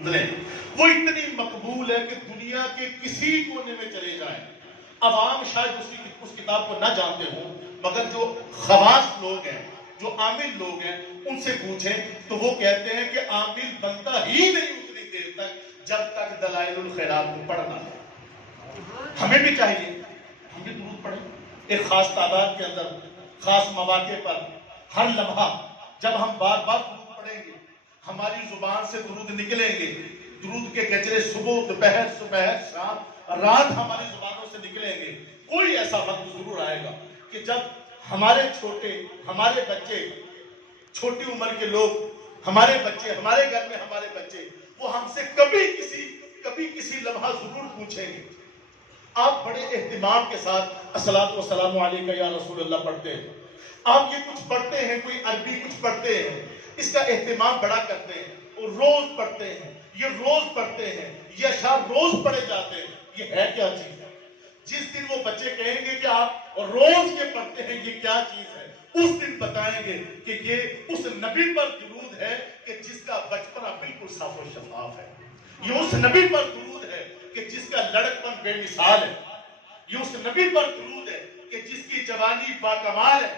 وہ اتنی مقبول ہے کہ دنیا کے کسی کونے میں چلے جائیں، عوام شاید اس کتاب کو نہ جانتے ہوں، مگر جو خواص لوگ ہیں، جو عامل لوگ ہیں، ان سے پوچھیں تو وہ کہتے ہیں کہ عامل بنتا ہی نہیں اتنی دیر تک جب تک دلائل الخیرات کو پڑھنا ہے۔ ہمیں بھی چاہیے ہم بھی درود پڑھیں ایک خاص تعداد کے اندر، خاص مواقع پر، ہر لمحہ جب ہم بار بار درود پڑھیں گے، ہماری زبان سے درود نکلیں گے، درود کے گجرے صبح دوپہر شام رات ہماری زبانوں سے نکلیں گے۔ کوئی ایسا وقت ضرور آئے گا کہ جب ہمارے بچے، چھوٹی عمر کے لوگ، ہمارے بچے، ہمارے گھر میں ہمارے بچے، وہ ہم سے کبھی کسی لمحہ ضرور پوچھیں گے۔ آپ بڑے اہتمام کے ساتھ الصلاۃ والسلام علیکہ یا رسول اللہ پڑھتے ہیں، آپ یہ کچھ پڑھتے ہیں، کوئی عربی کچھ پڑھتے ہیں، اس کا اہتمام بڑا کرتے ہیں، اور روز پڑھتے ہیں، یہ اشعار روز پڑھے جاتے ہیں۔ یہ ہے کیا چیز ہے؟ جس دن وہ بچے کہیں گے کہ آپ روز یہ پڑھتے ہیں، یہ کیا چیز ہے، اس دن بتائیں گے کہ یہ اس نبی پر درود ہے کہ جس کا بچپنا بالکل صاف و شفاف ہے، یہ اس نبی پر درود ہے کہ جس کا لڑکپن بے مثال ہے، یہ اس نبی پر درود ہے کہ جس کی جوانی باکمال ہے،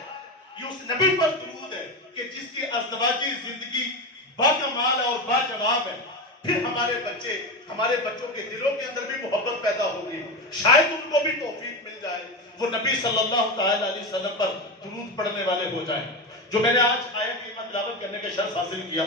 یہ اس نبی پر درود ہے کہ جس کی ازدواجی زندگی باکمال اور باجواب ہے۔ پھر ہمارے بچوں کے دلوں کے اندر بھی محبت پیدا ہوگی، شاید ان کو بھی توفیق مل جائے، وہ نبی صلی اللہ تعالی علیہ وسلم پر درود پڑھنے والے ہو جائیں۔ جو میں نے آج آیت کریمہ تلاوت کرنے کا شرف حاصل کیا،